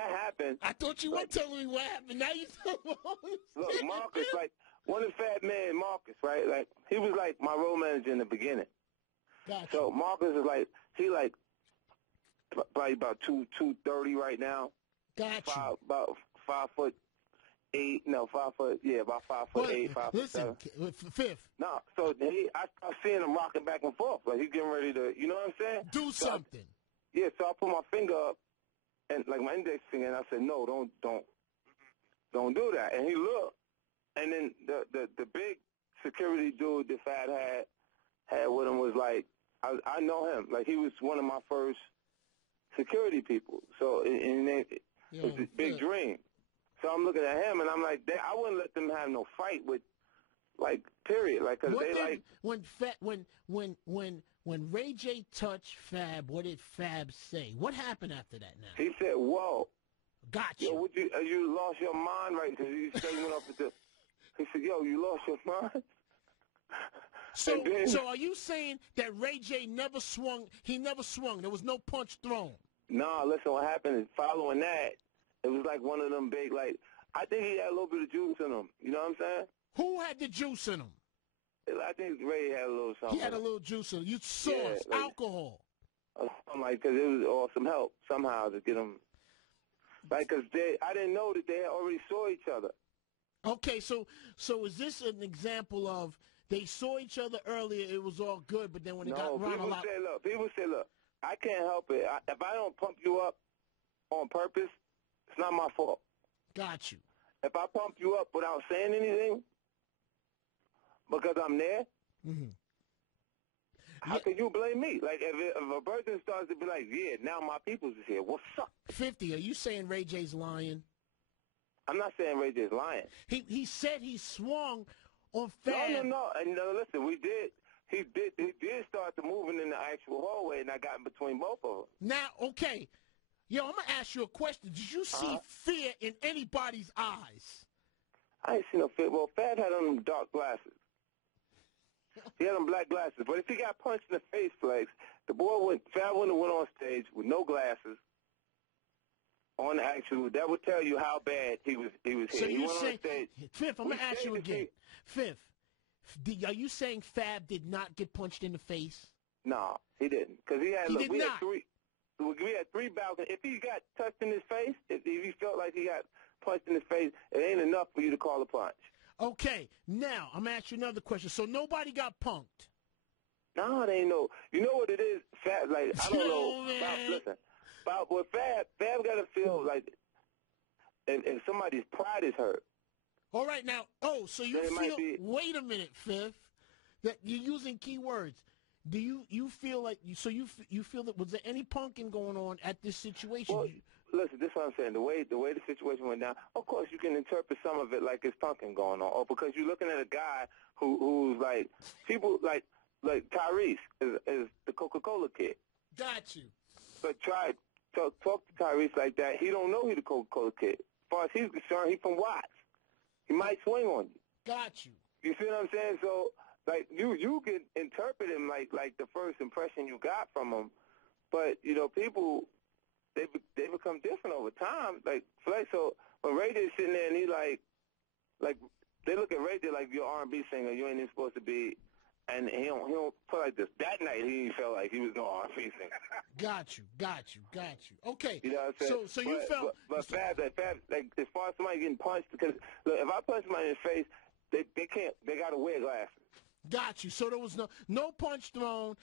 that happened. I thought you were telling me what happened. Now you look, Marcus, like one of the fat men, Marcus, right? Like he was like my role manager in the beginning. Gotcha. So Marcus is like probably about 230 right now. Gotcha. About 5'8". No, 5 foot. Yeah, about 5'8", 5'7". Listen, Fifth. No, so I start seeing him rocking back and forth, like he's getting ready to, you know what I'm saying? Do something. So I put my finger up, and like my index finger, and I said, no, don't do that. And he looked, and then the big security dude that Fab had with him was like, I know him, like he was one of my first security people. So it was this big dream. So I'm looking at him, and I'm like, I wouldn't let them have no fight with, like, period, like, cause when Ray J touched Fab, what did Fab say? What happened after that? Now he said, "Whoa, gotcha. Yo, you lost your mind, right?" Because he said he went up to he said, "Yo, you lost your mind." So are you saying that Ray J never swung? He never swung. There was no punch thrown. Nah, listen. What happened is following that, it was like one of them big, like, I think he had a little bit of juice in him. You know what I'm saying? Who had the juice in him? I think Ray had a little something. He had a little juice in him. You saw alcohol. I'm like, because it was all some help somehow to get him. Like, because I didn't know that they already saw each other. Okay, so is this an example of they saw each other earlier, it was all good, but then when it got around a lot... People say, look, I can't help it. If I don't pump you up on purpose, it's not my fault. Got you. If I pump you up without saying anything, because I'm there, how can you blame me? Like, if a person starts to be like, yeah, now my people's is here, what's up? 50, are you saying Ray J's lying? I'm not saying Ray J's lying. He said he swung on Fab. No. And listen, he did start to moving in the actual hallway, and I got in between both of them. Now, okay. Yo, I'm going to ask you a question. Did you see fear in anybody's eyes? I ain't seen no fear. Well, Fab had on them dark glasses. He had them black glasses. But if he got punched in the face, Flex, Fab wouldn't have went on stage with no glasses on the actual. That would tell you how bad he was here. So he went on stage. Fifth, I'm going to ask you again. Fifth, are you saying Fab did not get punched in the face? No, he didn't. Because we had three balconies. If he got touched in his face, if he felt like he got punched in his face, it ain't enough for you to call a punch. Okay, now, I'm going to ask you another question. So nobody got punked? No, it ain't no. You know what it is? Fab, like, I don't know. Listen, with Fab got to feel like if somebody's pride is hurt. All right, now, so you feel, wait a minute, Fifth, that you're using key words. Do you feel like, you feel that, was there any punking going on at this situation? Well, listen, this is what I'm saying. The way the situation went down, of course you can interpret some of it like it's punking going on, or because you're looking at a guy who's like, people like Tyrese is the Coca-Cola kid. Got you. But talk to Tyrese like that. He don't know he's the Coca-Cola kid. As far as he's concerned, he's from Watts. He might swing on you. Got you. You see what I'm saying? So, like, you can interpret him like the first impression you got from him, but people they become different over time. Like so when Ray J's sitting there and he like they look at Ray J like you're an R&B singer, you ain't even supposed to be, and he don't put like this. That night he felt like he was no R&B singer. Got you. Okay. You know what I'm saying? So you felt, but Fab, like as far as somebody getting punched, because look, if I punch somebody in the face, they can't. They gotta wear glasses. Got you. So there was no punch thrown.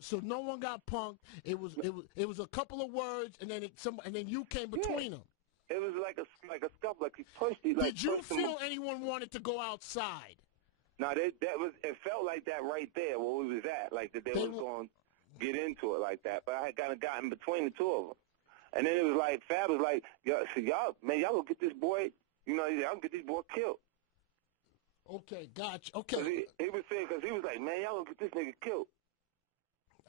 So no one got punked. It was a couple of words, and then you came between them. It was like a scuffle, like he pushed. Did you feel anyone wanted to go outside? No, it felt like that right there where we was at, like that they was going to get into it like that. But I had kind of gotten between the two of them, and then it was like Fab was like, y'all gonna get this boy, y'all gonna get this boy killed. Okay, gotcha. Okay. He was saying, because he was like, man, y'all gonna get this nigga killed.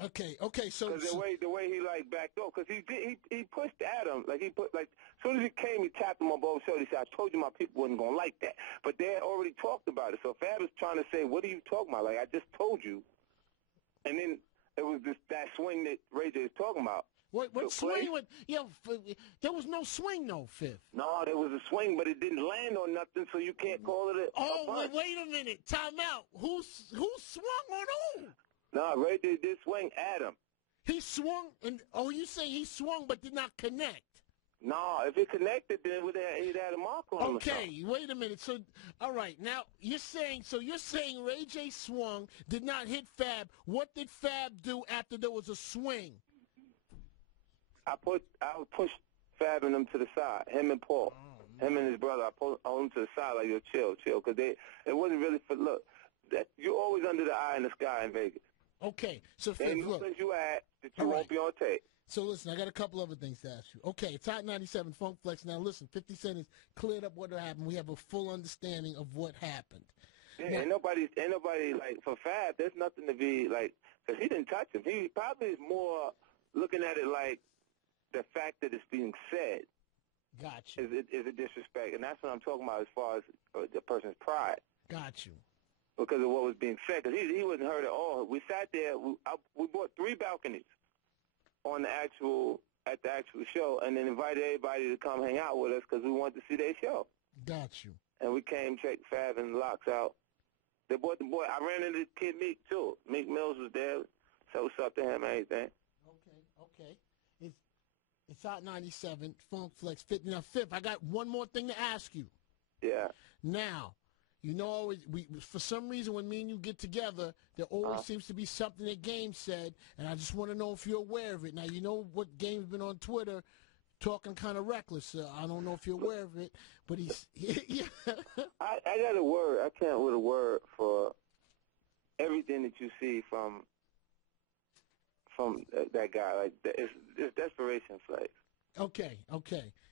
Okay, so... Because the way he, like, backed off, because he pushed at him. Like, as soon as he came, he tapped him on both shoulders. He said, I told you my people wasn't gonna like that. But they had already talked about it. So Fab was trying to say, what are you talking about? Like, I just told you. And then it was that swing that Ray J is talking about. What swing? There was no swing, though, Fifth. No, there was a swing, but it didn't land on nothing, so you can't call it a bunt. Wait a minute. Time out. Who swung on who? No, Ray did swing at him. He swung, you say he swung but did not connect. No, if it connected, then he'd had a mark on him. Okay, wait a minute. So, all right, now you're saying Ray J swung, did not hit Fab. What did Fab do after there was a swing? I pushed Fab and them to the side, him and Paul. Him and his brother, I pulled them to the side like, yo, chill, because it wasn't really for, look, you're always under the eye in the sky in Vegas. Okay, so Fifth, look. Place you at that you won't be on tape. So listen, I got a couple other things to ask you. Okay, it's Hot 97 Funk Flex. Now listen, 50 Cent has cleared up what happened. We have a full understanding of what happened. Yeah, now, ain't nobody, like, for Fab, there's nothing to be, like, because he didn't touch him. He probably is more looking at it like the fact that it's being said. Got you. Is a disrespect. And that's what I'm talking about as far as the person's pride. Got you. Because of what was being said. Because he wasn't hurt at all. We sat there. We bought 3 balconies at the actual show, and then invited everybody to come hang out with us because we wanted to see their show. Got you. And we came, checked Fab and Locks out. They brought the boy. I ran into Kid Meek, too. Meek Mills was there. So what's up to him and everything. Okay. It's Hot 97, Funk Flex, 50. Now, Fifth, I got one more thing to ask you. Yeah. Now, you know, always for some reason when me and you get together, there always seems to be something that Game said, and I just want to know if you're aware of it. Now, you know what Game's been on Twitter talking kind of reckless. I don't know if you're aware of it, but he's... I got a word. I can't with a word for everything that you see from that guy. Like, it's desperation flags. Okay.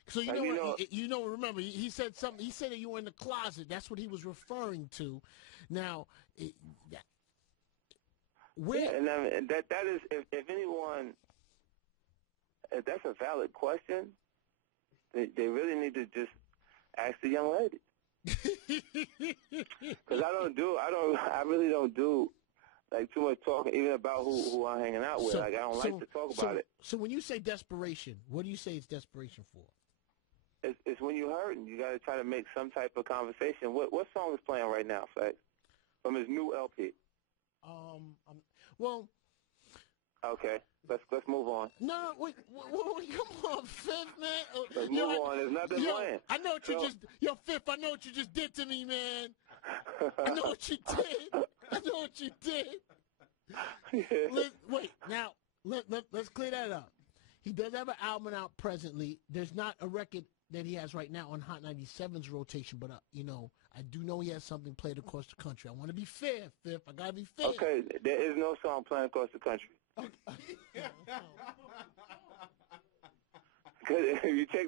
So remember, he said something. He said that you were in the closet. That's what he was referring to. Now, and I mean, that is, if anyone, if that's a valid question, they really need to just ask the young lady. Because I really don't do like too much talking, even about who I'm hanging out with. I don't like to talk about it. So when you say desperation, what do you say it's desperation for? It's when you're hurting. You got to try to make some type of conversation. What song is playing right now, Flex? From his new LP. Well. Okay, let's move on. No, wait, come on, Fifth, man. Let's move on. There's nothing playing. I know what you just. Fifth, I know what you just did to me, man. I know what you did. Yeah. Wait, now let's clear that up. He does have an album out presently. There's not a record that he has right now on Hot 97's rotation, but I do know he has something played across the country. I want to be fair, Fifth. I gotta be fair. Okay, there is no song playing across the country. If you check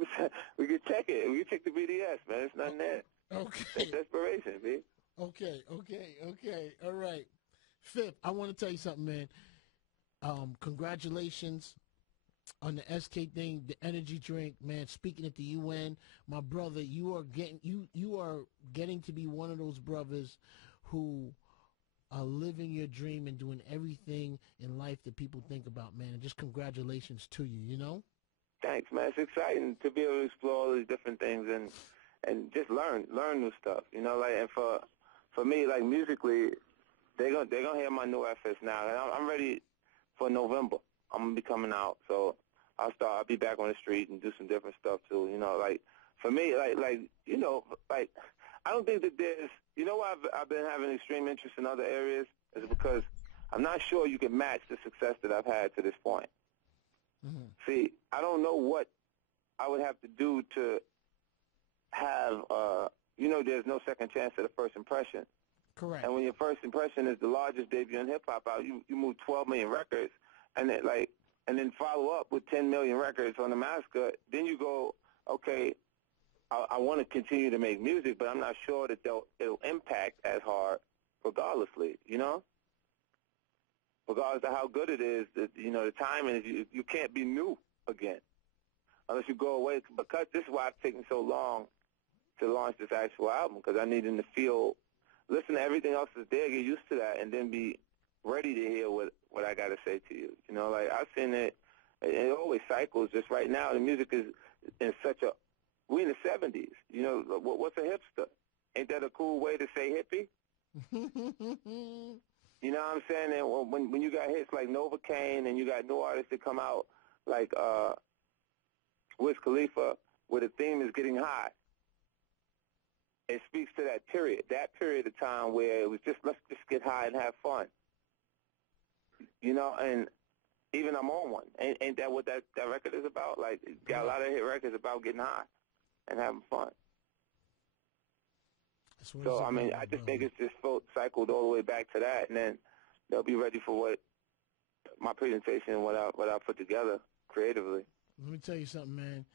we can check it. We can check the BDS, man. It's nothing there. Okay. It's desperation, B. Okay. All right. Fifth, I want to tell you something, man. Congratulations on the SK thing, the energy drink, man. Speaking at the UN, my brother, you are getting to be one of those brothers who are living your dream and doing everything in life that people think about, man. And just congratulations to you, you know? Thanks, man. It's exciting to be able to explore all these different things and just learn new stuff, you know. Like, and for me, like musically, they're gonna hear my new efforts now, and I'm ready for November. I'm gonna be coming out, so I'll be back on the street and do some different stuff too, you know. Like for me, like you know, like I don't think that there's, you know, why I've been having extreme interest in other areas is because I'm not sure you can match the success that I've had to this point. Mm-hmm. See, I don't know what I would have to do to have, you know, there's no second chance at a first impression. Correct. And when your first impression is the largest debut in hip-hop out, you move 12 million records, and then follow up with 10 million records on the master, then you go, okay, I want to continue to make music, but I'm not sure that it'll impact as hard regardlessly, you know? Regardless of how good it is, you know, the timing is you can't be new again unless you go away. Because this is why it's taken so long to launch this actual album, because I need them to listen to everything else that's there, get used to that, and then be ready to hear what I got to say to you. You know, like I've seen it. It always cycles. Just right now, the music is in such a. We in the 70s. You know, what's a hipster? Ain't that a cool way to say hippie? You know what I'm saying? And when you got hits like Novocaine and you got new artists that come out like Wiz Khalifa, where the theme is getting high, it speaks to that period of time where it was just, let's just get high and have fun. You know, and even I'm on one. Ain't that what that record is about? Like, got a lot of hit records about getting high and having fun. So, I mean, I just think it's just cycled all the way back to that, and then they'll be ready for what my presentation and what I put together creatively. Let me tell you something, man.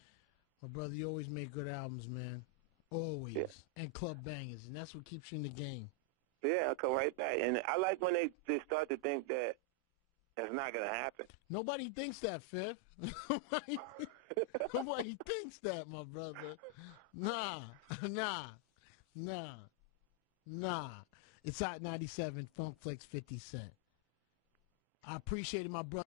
My brother, you always make good albums, man. Always. Yeah. And club bangers, and that's what keeps you in the game. Yeah, I'll come right back. And I like when they start to think that it's not going to happen. Nobody thinks that, Fifth. Nobody thinks that, my brother. Nah. It's Hot 97, Funk Flex 50 Cent. I appreciate it, my brother.